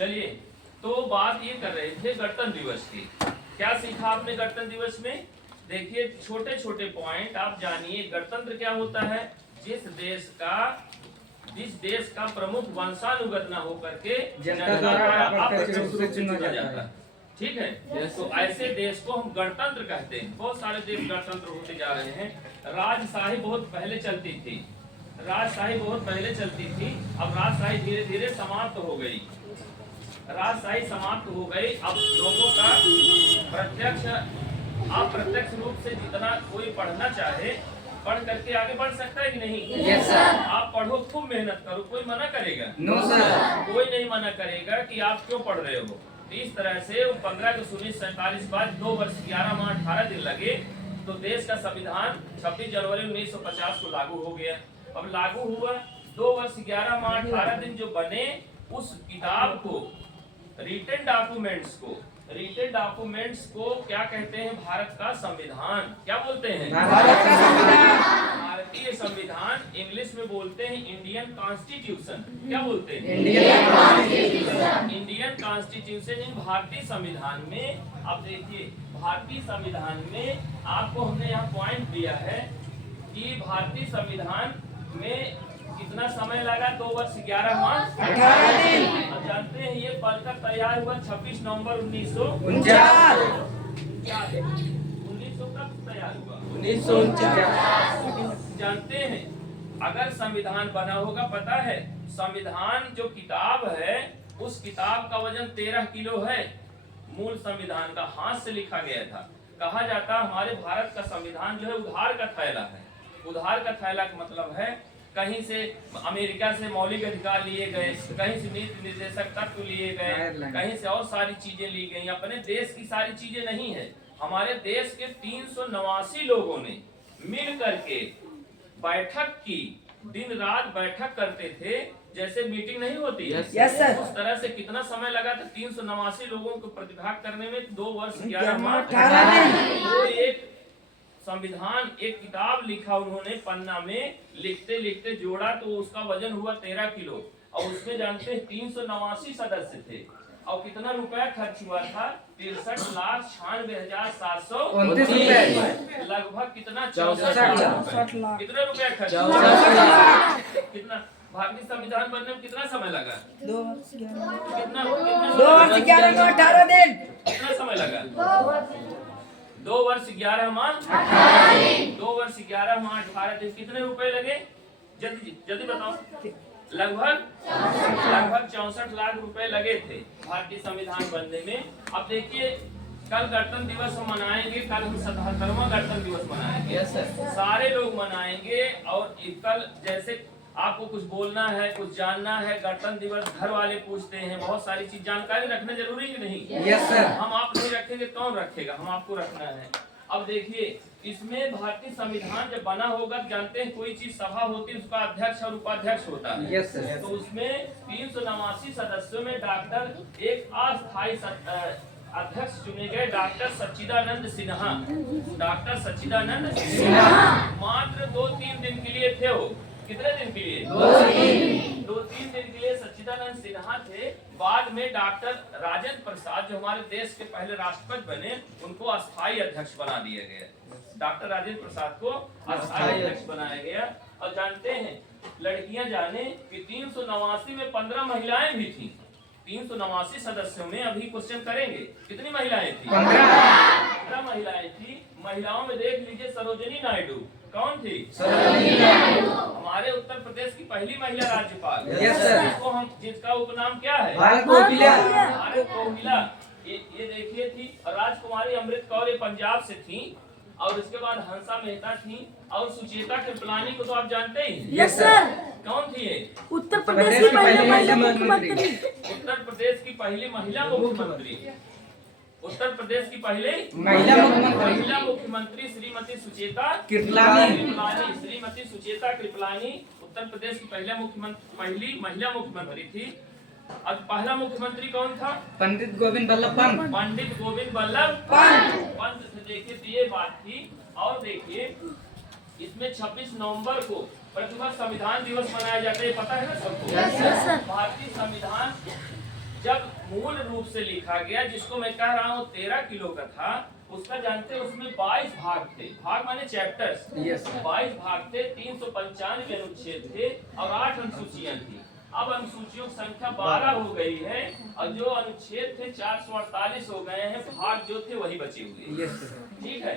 चलिए, तो बात ये कर रहे थे गणतंत्र दिवस की। क्या सीखा आपने गणतंत्र दिवस में? देखिए, छोटे छोटे पॉइंट आप जानिए। गणतंत्र क्या होता है? जिस देश का प्रमुख वंशानुगत न होकर के जनता द्वारा अप्रत्यक्ष रूप से चुना जाता है। ठीक है, तो ऐसे देश को हम गणतंत्र कहते हैं। बहुत सारे देश गणतंत्र होते जा रहे हैं। राजशाही बहुत पहले चलती थी, अब राजशाही धीरे धीरे समाप्त हो गई। अब लोगों का अप्रत्यक्ष रूप से जितना कोई पढ़ना चाहे पढ़ करके आगे बढ़ सकता है कि नहीं? Yes sir. आप पढ़ो, खूब मेहनत करो, कोई मना करेगा? No sir. कोई नहीं मना करेगा कि आप क्यों पढ़ रहे हो। इस तरह से 15 अगस्त 1947 बाद 2 वर्ष 11 माह 18 दिन लगे तो देश का संविधान 26 जनवरी 1950 को लागू हो गया। अब लागू हुआ 2 वर्ष 11 माह 18 दिन जो बने, उस किताब को रिटन डॉक्यूमेंट्स को क्या कहते हैं? भारत का संविधान। क्या बोलते हैं? भारत का संविधान। भारतीय संविधान। इंग्लिश में बोलते हैं इंडियन कॉन्स्टिट्यूशन। क्या बोलते हैं? इंडियन कॉन्स्टिट्यूशन इन भारतीय संविधान में। अब देखिए, भारतीय संविधान में आपको हमने यहाँ पॉइंट दिया है कि भारतीय संविधान में कितना समय लगा? 2 वर्ष 11 माह 18 दिन। अब जानते हैं ये बनकर तैयार हुआ 26 नवंबर 1949। कब तैयार हुआ? 1949। जानते हैं अगर संविधान बना होगा, पता है संविधान जो किताब है उस किताब का वजन 13 किलो है। मूल संविधान का हाथ से लिखा गया था। कहा जाता हमारे भारत का संविधान जो है उधार का थैला है। उधार का थैला का मतलब है कहीं से अमेरिका से मौलिक अधिकार लिए गए, कहीं से नीति निर्देशक तत्व लिए गए, कहीं से और सारी चीजें ली गई। अपने देश की सारी चीजें नहीं है। हमारे देश के 389 लोगों ने मिल करके बैठक की, दिन रात बैठक करते थे, जैसे मीटिंग नहीं होती है। Yes sir. उस तरह से कितना समय लगा था 389 लोगों को प्रतिभाग करने में? 2 वर्ष 11 माह 18 दिन। वो एक संविधान, एक किताब लिखा उन्होंने, पन्ना में लिखते लिखते जोड़ा तो उसका वजन हुआ 13 किलो। और उसमें जानते हैं 389 सदस्य थे। और कितना रुपया खर्च हुआ था? 63,96,729 रुपए। लगभग कितना? 64 लाख। कितना रुपया खर्च? 64 लाख। कितना? भारतीय संविधान बनने में कितना समय लगा? 2 वर्ष 11 कितना? 2 वर्ष 11 माह 18 दिन। कितना समय लगा? 2 वर्ष 11 माह 18 दिन। 2 वर्ष 11 माह 18 दिन। कितने रुपए लगे? जल्दी बताओ। लगभग 64 लाख रुपए लगे थे भारतीय संविधान बनने में। अब देखिए, कल गणतंत्र दिवस हम मनाएंगे। कल हम 77वां गणतंत्र दिवस मनाएंगे। Yes sir. सारे लोग मनाएंगे। और कल जैसे आपको कुछ बोलना है, कुछ जानना है, गणतंत्र दिवस घर वाले पूछते हैं, बहुत सारी चीज जानकारी रखना जरूरी है कि नहीं? Yes sir. हम आप नहीं रखेंगे कौन रखेगा? हम आपको रखना है। अब देखिए, इसमें भारतीय संविधान जब बना होगा, जानते हैं कोई चीज सभा होती है, उसका अध्यक्ष और उपाध्यक्ष होता है। Yes sir. तो उसमें 389 सदस्यों में एक अस्थायी अध्यक्ष चुने गए, डॉक्टर सच्चिदानंद सिन्हा। मात्र 2-3 दिन के लिए थे वो। कितने दिन के लिए? 2-3 दिन के लिए सच्चिदानंद सिन्हा थे। बाद में डॉक्टर राजेंद्र प्रसाद, जो हमारे देश के पहले राष्ट्रपति बने, उनको अस्थायी अध्यक्ष बना दिया गया। डॉक्टर राजेंद्र प्रसाद को अस्थायी अध्यक्ष बनाया गया। और जानते हैं, लड़कियां जाने कि 389 में 15 महिलाएं भी थी। 389 सदस्यों में अभी क्वेश्चन करेंगे कितनी महिलाएं थी? 15 महिलाएं थी। महिलाओं में देख लीजिए, सरोजिनी नायडू। कौन थी? सरोजिनी नायडू। हमारे उत्तर प्रदेश की पहली महिला राज्यपाल। Yes sir. जिसका उपनाम क्या है? भारत कोकिला। भारत कोकिला। ये देखिए थी। राजकुमारी अमृत कौर ये पंजाब से थी। और उसके बाद हंसा मेहता थी। और सुचेता कृपलानी को तो आप जानते ही। Yes sir. कौन थी ये? उत्तर प्रदेश की पहली महिला मुख्यमंत्री। उत्तर प्रदेश की पहली महिला मुख्यमंत्री। उत्तर प्रदेश की पहले महिला मुख्यमंत्री श्रीमती सुचेता कृपलानी। श्रीमती सुचेता कृपलानी उत्तर प्रदेश की पहली महिला मुख्यमंत्री थी। अब पहला मुख्यमंत्री कौन था? पंडित गोविंद बल्लभ पंत। पंडित गोविंद बल्लभ पंत। देखिए, तो ये बात थी। और देखिए, इसमें 26 नवंबर को प्रतिवर्ष संविधान दिवस मनाया जाता है, पता है ना सबको? भारतीय संविधान जब मूल रूप से लिखा गया, जिसको मैं कह रहा हूँ 13 किलो का था, उसका जानते हैं उसमें 22 भाग थे। भाग माने चैप्टर्स। 22 भाग थे, 395 अनुच्छेद थे और 8 अनुसूचियां थी। अब अनुसूचियों की संख्या 12 हो गई है और जो अनुच्छेद थे 448 हो गए हैं। भाग जो थे वही बचे हुए। ठीक है।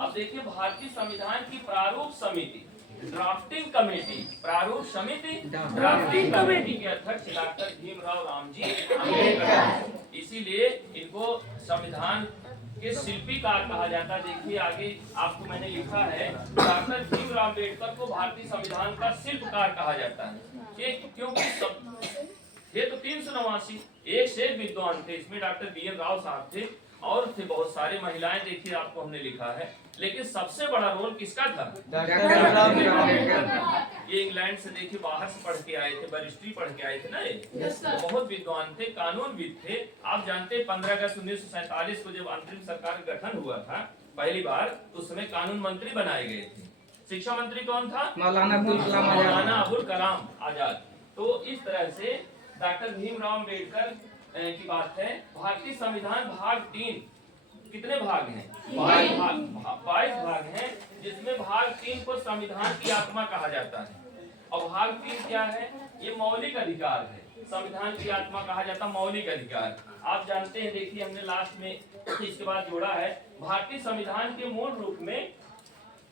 अब देखिए, भारतीय संविधान की प्रारूप समिति, ड्राफ्टिंग कमेटी, प्रारूप समिति ड्राफ्टिंग कमेटी के अध्यक्ष डॉक्टर भीमराव रामजी अम्बेडकर। इसीलिए इनको संविधान के शिल्पीकार कहा जाता है। देखिए आगे आपको मैंने लिखा है, डॉक्टर भीमराव अम्बेडकर को भारतीय संविधान का शिल्पकार कहा जाता है। क्योंकि सब ये तो 389 एक से एक विद्वान थे। इसमें डॉक्टर बी.एन. राव साहब थे और थे बहुत सारे महिलाएं। देखिए आपको हमने लिखा है, लेकिन सबसे बड़ा रोल किसका था? ये इंग्लैंड से, देखिए बाहर से पढ़ के आए थे, बैरिस्ट्री पढ़ के आए थे ना। ये तो बहुत विद्वान थे, कानूनविद थे। आप जानते हैं 15 अगस्त 1947 को जब अंतरिम सरकार का गठन हुआ था पहली बार, तो उस समय कानून मंत्री बनाए गए थे। शिक्षा मंत्री कौन था? मौलाना अबुल कलाम आजाद। तो इस तरह से डॉक्टर भीमराव अम्बेडकर की बात है। भारतीय संविधान भाग 3, कितने भाग हैं? 22 भाग हैं, जिसमें भाग 3 को संविधान की आत्मा कहा जाता है। और भाग 3 क्या है? ये मौलिक अधिकार है। संविधान की आत्मा कहा जाता है मौलिक अधिकार। आप जानते हैं, देखिए हमने लास्ट में इसके बाद जोड़ा है, भारतीय संविधान के मूल रूप में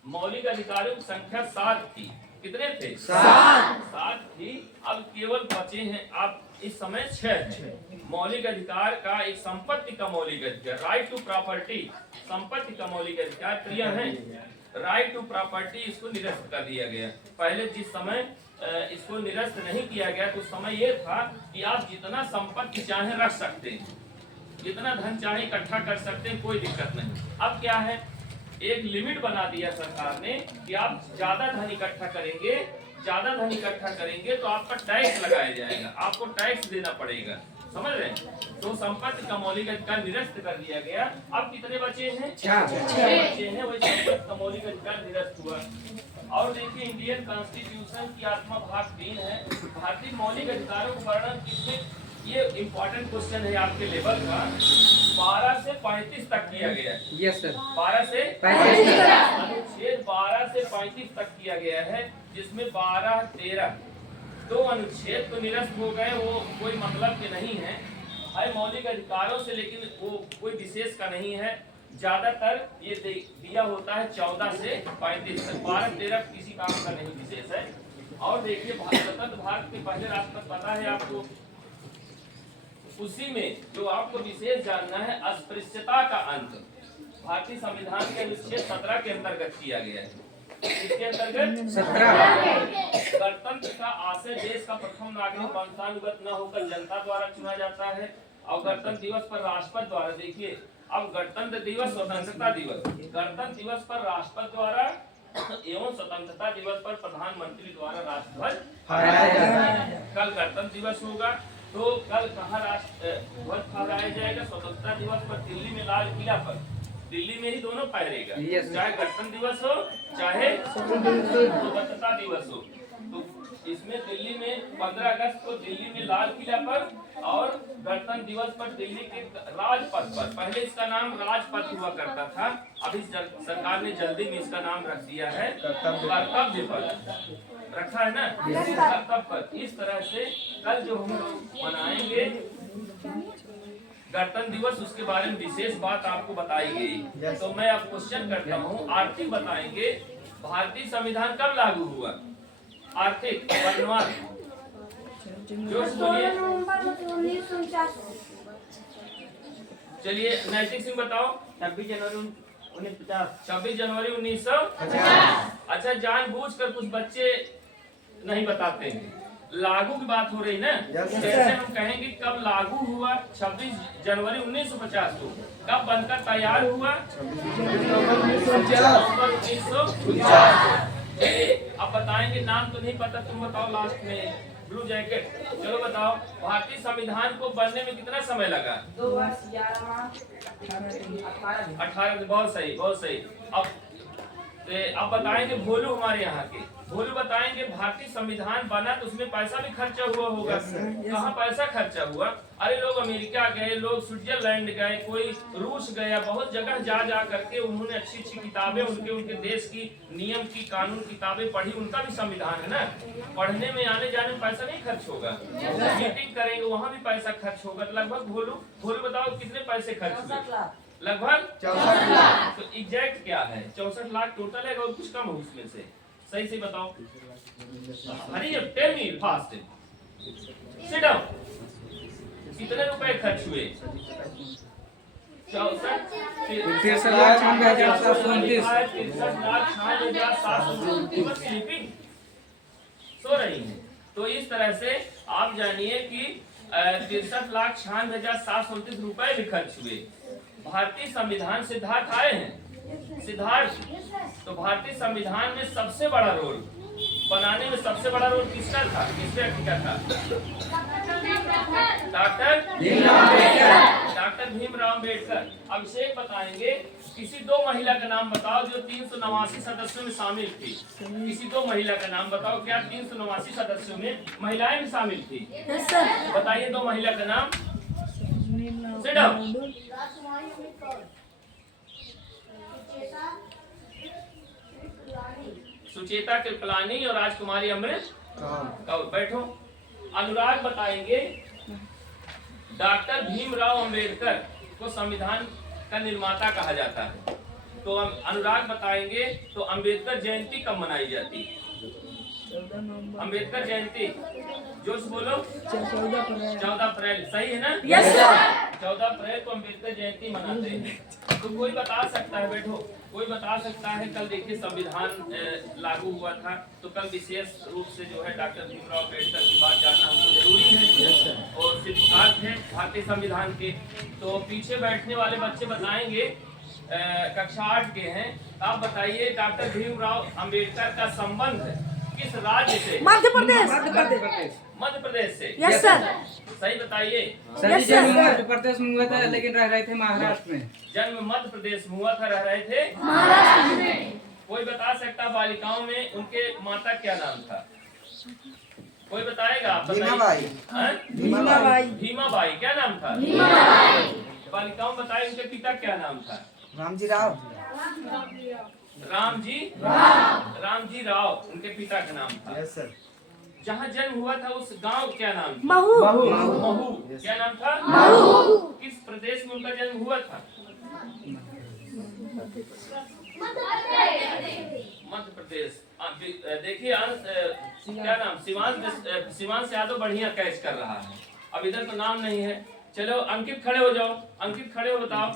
मौलिक अधिकारों की संख्या 7 थी। कितने थे? 7 थी। अब केवल बचे हैं आप इस समय 6 हैं। मौलिक अधिकार का एक संपत्ति का मौलिक अधिकार, राइट टू प्रॉपर्टी, संपत्ति का मौलिक अधिकार प्रिय है। राइट टू प्रॉपर्टी इसको निरस्त कर दिया गया। पहले जिस समय इसको निरस्त नहीं किया गया तो समय ये था कि आप जितना संपत्ति चाहे रख सकते हैं, जितना धन चाहे इकट्ठा कर सकते हैं, कोई दिक्कत नहीं। अब क्या है, एक लिमिट बना दिया सरकार ने कि आप ज्यादा धन इकट्ठा करेंगे, ज्यादा धन इकट्ठा करेंगे तो आपका टैक्स लगाया जाएगा, आपको टैक्स देना पड़ेगा। समझ रहे हैं? तो संपत्ति का मौलिक अधिकार निरस्त कर दिया गया। अब कितने बचे हैं? 6 बचे हैं। वही संपत्ति का मौलिक अधिकार निरस्त हुआ। और देखिए, इंडियन कॉन्स्टिट्यूशन की आत्मा भाग 3 है। भारतीय मौलिक अधिकारों का वर्णन किसने, ये इम्पोर्टेंट क्वेश्चन है आपके लेवल का, 12 से 35 तक किया गया है। Yes sir. 12 से 35 अनुच्छेद 12 से 35 तक किया गया है, जिसमें 12, 13 दो अनुच्छेद तो निरस्त हो गए, वो कोई मतलब के नहीं है मौलिक अधिकारों से, लेकिन वो कोई विशेष का नहीं है। ज्यादातर ये दिया होता है 14 से 35 तक, 12, 13 किसी काम का नहीं विशेष है। और देखिए, स्वतंत्र भारत के पहले राष्ट्रपति पता है आपको, उसी में जो आपको विशेष जानना है, अस्पृश्यता का अंत भारतीय संविधान के अनुच्छेद 17 के अंतर्गत किया गया है। इसके अंतर्गत 17 गणतंत्र का आशय देश का प्रथम नागरिक वंशानुगत न होकर जनता द्वारा चुना जाता है। और गणतंत्र दिवस पर राष्ट्रपति द्वारा, देखिए अब गणतंत्र दिवस, स्वतंत्रता दिवस, गणतंत्र दिवस पर राष्ट्रपति द्वारा एवं स्वतंत्रता दिवस पर प्रधानमंत्री द्वारा राष्ट्रध्वज फहराया जाता है। कल गणतंत्र दिवस होगा, तो कल कहाँ राष्ट्रध्वज फहराया जाएगा? स्वतंत्रता दिवस पर दिल्ली में लाल किला पर, दिल्ली में ही दोनों फहरेगा, चाहे गणतंत्र दिवस हो चाहे स्वतंत्रता दिवस हो। तो इसमें दिल्ली में 15 अगस्त को दिल्ली में लाल किला पर और गणतंत्र दिवस पर दिल्ली के राजपथ पर। पहले इसका नाम राजपथ हुआ करता था, अभी सरकार ने जल्दी में इसका नाम रख दिया है कर्तव्य पथ, रखा है ना, कर्तव्य पथ। इस तरह से कल जो हम लोग मनाएंगे गणतंत्र दिवस, उसके बारे में विशेष बात आपको बताई गई। तो मैं अब क्वेश्चन करता हूँ, आर्थिक बताएंगे, भारतीय संविधान कब लागू हुआ? आर्थिक वर्णवाद जो बोलिए। चलिए नैतिक सिंह बताओ। 26 जनवरी 1950। 26 जनवरी 1950। अच्छा, जानबूझकर कुछ बच्चे नहीं बताते हैं। लागू की बात हो रही ना, जैसे हम कहेंगे कब लागू हुआ? 26 जनवरी 1950 को। कब बनकर तैयार हुआ? 1949। अब बताएंगे, नाम तो नहीं पता, तुम बताओ लास्ट में। ब्लू जैकेट, चलो बताओ, भारतीय संविधान को बनने में कितना समय लगा? 2 वर्ष 11 माह 18 दिन। 18। बहुत सही, बहुत सही। अब तो अब बताएंगे भोलू हमारे यहाँ के भोलू बताएंगे भारतीय संविधान बना तो उसमें पैसा भी खर्चा हुआ होगा। कहाँ पैसा खर्चा हुआ? अरे लोग अमेरिका गए, लोग स्विट्जरलैंड गए, कोई रूस गया, बहुत जगह जा जा करके उन्होंने अच्छी अच्छी किताबें उनके देश की नियम की कानून किताबें पढ़ी। उनका भी संविधान है ना। पढ़ने में आने जाने में पैसा नहीं खर्च होगा। मीटिंग करेंगे वहाँ भी पैसा खर्च होगा। तो लगभग भोलू बताओ कितने पैसे खर्च हुए? लगभग 64 लाख। तो एग्जैक्ट क्या है? 64 लाख टोटल है और कुछ कम हो उसमें से? सही से बताओ। Hurry tell me fast. Sit down. कितने रुपए खर्च हुए? 63 लाख 93,96,729 स्लीपिंग सो रही हैं। तो इस तरह से आप जानिए कि 63,96,729 रुपए भी खर्च हुए। भारतीय संविधान सिद्धार्थ आए हैं। सिद्धार्थ तो भारतीय संविधान में सबसे बड़ा रोल बनाने में सबसे बड़ा रोल किसका था? किस व्यक्ति का था? डॉक्टर भीमराव अम्बेडकर। अभिषेक बताएंगे किसी दो महिला का नाम बताओ जो 389 सदस्यों में शामिल थी। किसी दो महिला का नाम बताओ। क्या 389 सदस्यों में महिलाएं भी शामिल थी? बताइए दो महिला का नाम। Sit down. सुचेता कृपलानी और राजकुमारी अमृत कौर। बैठो। अनुराग बताएंगे डॉक्टर भीमराव अंबेडकर को संविधान का निर्माता कहा जाता है। तो अनुराग बताएंगे तो अंबेडकर जयंती कब मनाई जाती? अंबेडकर जयंती जोश बोलो। 14 अप्रैल। सही है ना? Yes sir. 14 अप्रैल को अंबेडकर जयंती मनाते हैं। तो कोई बता सकता है? बैठो। कोई बता सकता है? कल देखिए संविधान लागू हुआ था तो कल विशेष रूप से जो है डॉक्टर भीमराव अम्बेडकर की बात जानना हमको जरूरी है और शिल्पकार थे भारतीय संविधान के। तो पीछे बैठने वाले बच्चे बताएंगे कक्षा 8 के हैं। आप बताइए डॉक्टर भीमराव अम्बेडकर का संबंध किस राज्य से? मध्य प्रदेश। मध्य प्रदेश से। Yes sir. सही बताइए। सही जन्म मध्य प्रदेश में हुआ था लेकिन रह रहे थे महाराष्ट्र में। जन्म मध्य प्रदेश में हुआ था, रह रहे थे महाराष्ट्र में। कोई बता सकता बालिकाओं में उनके माता क्या नाम था? कोई बताएगा? भीमाबाई। भीमाबाई। क्या नाम था? बालिकाओं बताए उनके पिता क्या नाम था? रामजी राव। रामजी राव उनके पिता का नाम था। Yes sir. जहाँ जन्म हुआ था उस गांव क्या नाम था? महू। क्या नाम था? किस प्रदेश में उनका जन्म हुआ था? मध्य प्रदेश। देखिए क्या नाम? शिवांश यादव बढ़िया कैच कर रहा है। अब इधर तो नाम नहीं है। चलो अंकित खड़े हो जाओ। अंकित खड़े हो बताओ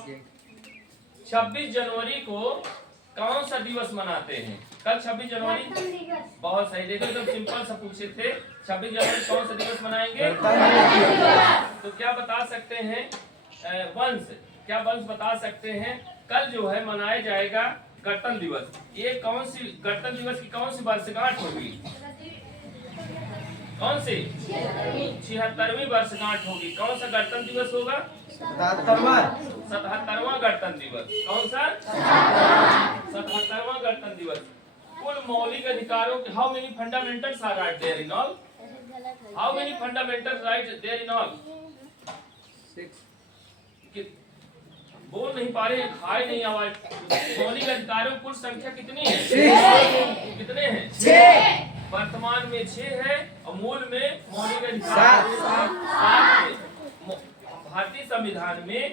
26 जनवरी को कौन सा दिवस मनाते हैं? कल 26 जनवरी। बहुत सही। देखो एकदम सिंपल सा पूछे थे 26 जनवरी कौन सा दिवस मनाएंगे? तो क्या बता सकते हैं? वंश। क्या वंश बता सकते हैं? कल जो है मनाया जाएगा गणतंत्र दिवस। ये कौन सी गणतंत्र दिवस की कौन सी वर्षगांठ होगी? कौन सी? 76वीं वर्षगांठ होगी। कौन सा गणतंत्र दिवस होगा? 77वां गणतंत्र दिवस। कौन सा? 77वां गणतंत्र दिवस। कुल मौलिक अधिकारों के how many fundamentals are right there in all? How many fundamentals right there in all? 6। बोल नहीं पा रहे हैं, खाए नहीं आवाज। मौलिक अधिकारों की कुल संख्या कितनी है? 6। कितने हैं? 6। वर्तमान में 6 है और मूल में मौलिक अधिकार 7। भारतीय संविधान में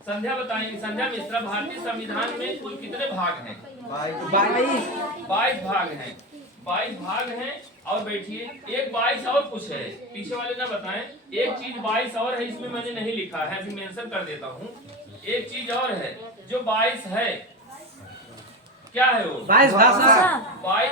संध्या बताएंगे। संध्या मिश्रा भारतीय संविधान में कुल कितने भाग हैं? 22 भाग हैं। 22 भाग हैं। और बैठिए एक 22 और कुछ है, पीछे वाले ना बताएं। एक चीज 22 और है, इसमें मैंने नहीं लिखा है, अभी मेंशन कर देता हूँ। एक चीज और है जो 22 है। क्या है वो? 22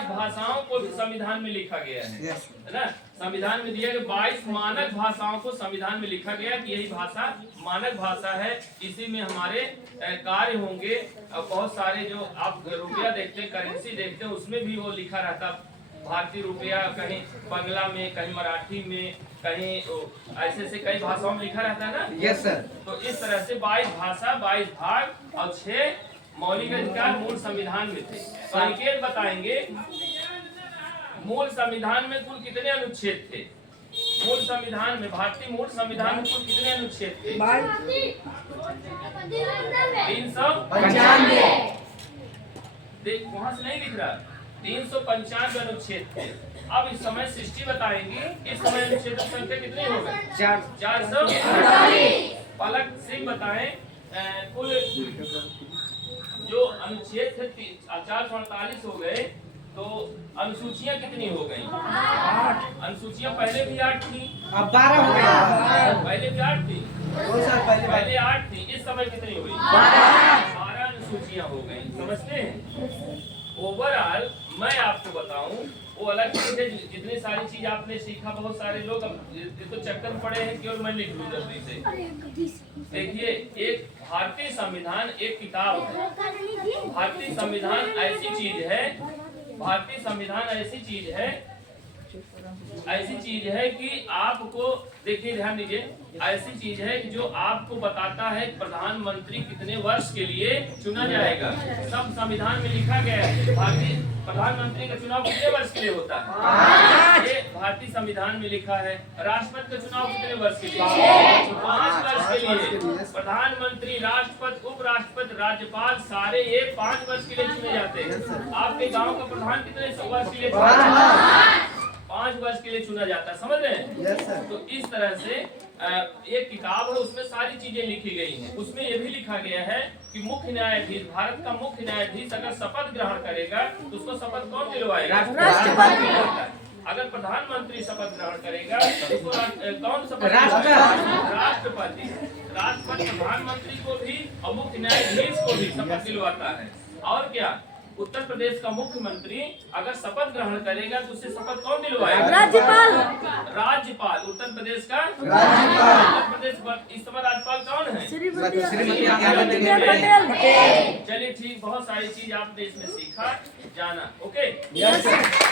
भाषाओं को संविधान में लिखा गया है ना। संविधान में दिया गया 22 मानक भाषाओं को संविधान में लिखा गया कि यही भाषा मानक भाषा है। इसी में हमारे कार्य होंगे। बहुत सारे जो आप रुपया देखते हैं, करेंसी देखते हैं, उसमें भी वो लिखा रहता भारतीय रुपया, कहीं बंगला में, कहीं मराठी में, कहीं ऐसे से कई भाषाओं में लिखा रहता है ना। Yes sir. तो इस तरह से 22 भाषा, 22 भाग और 6 मौलिक अधिकार मूल संविधान में थे। संकेत बताएंगे मूल संविधान में कुल कितने अनुच्छेद थे? मूल संविधान में, भारतीय मूल संविधान में कुल कितने अनुच्छेद थे? 395। देख वहां से नहीं दिख रहा, 395 अनुच्छेद थे। अब इस समय सृष्टि बताएंगे इस समय अनुच्छेद की संख्या कितनी हो गई? 448। पलक सिंह बताएं कुल जो अनुच्छेद थे 448 हो गए, तो अनुसूचियां कितनी हो गई? 8। अनुसूचियां पहले भी 8 थी, अब 12 हो गया। पहले भी 8 थी, 2 साल पहले 8 थी, इस समय कितनी हुई? 12 अनुसूचियां हो गई। समझते हैं? ओवरऑल मैं आपको बताऊं, वो अलग चीज है। जितनी सारी चीज आपने सीखा, बहुत सारे लोग ये तो चक्कर पड़े हैं कि और मैं लिख लूं जल्दी से। देखिए, एक भारतीय संविधान एक किताब है। भारतीय संविधान ऐसी चीज है, भारतीय संविधान ऐसी चीज है कि आपको, देखिए ध्यान दीजिए, ऐसी चीज है कि जो आपको बताता है प्रधानमंत्री कितने वर्ष के लिए चुना जाएगा। सब संविधान में लिखा गया है भारतीय प्रधानमंत्री का चुनाव कितने वर्ष के लिए होता है, ये भारतीय संविधान में लिखा है। राष्ट्रपति का चुनाव कितने वर्ष के लिए? 5 वर्ष के लिए। प्रधानमंत्री, राष्ट्रपति, उपराष्ट्रपति, राज्यपाल सारे ये 5 वर्ष के लिए चुने जाते हैं। आपके गाँव का प्रधान कितने वर्ष के लिए? 5 वर्ष के लिए चुना जाता है। समझ रहे हैं? Yes sir. तो इस तरह से एक किताब है, उसमें सारी चीजें लिखी गई हैं। उसमें यह भी लिखा गया है कि मुख्य न्यायाधीश, भारत का मुख्य न्यायाधीश अगर शपथ ग्रहण करेगा तो उसको शपथ कौन दिलवाएगा? राष्ट्रपति। अगर प्रधानमंत्री शपथ ग्रहण करेगा तो उसको कौन शपथ? राष्ट्रपति। राष्ट्रपति प्रधानमंत्री को भी और मुख्य न्यायाधीश को भी शपथ दिलवाता है। और क्या, उत्तर प्रदेश का मुख्यमंत्री अगर शपथ ग्रहण करेगा तो उससे शपथ कौन दिलवाएगा? राज्यपाल। राज्यपाल उत्तर प्रदेश का राज्यपाल। उत्तर प्रदेश इस समय राज्यपाल कौन है? श्रीमती आनंदीबेन पटेल। चलिए ठीक, बहुत सारी चीज आपने इसमें सीखा, जाना। ओके। Yes sir.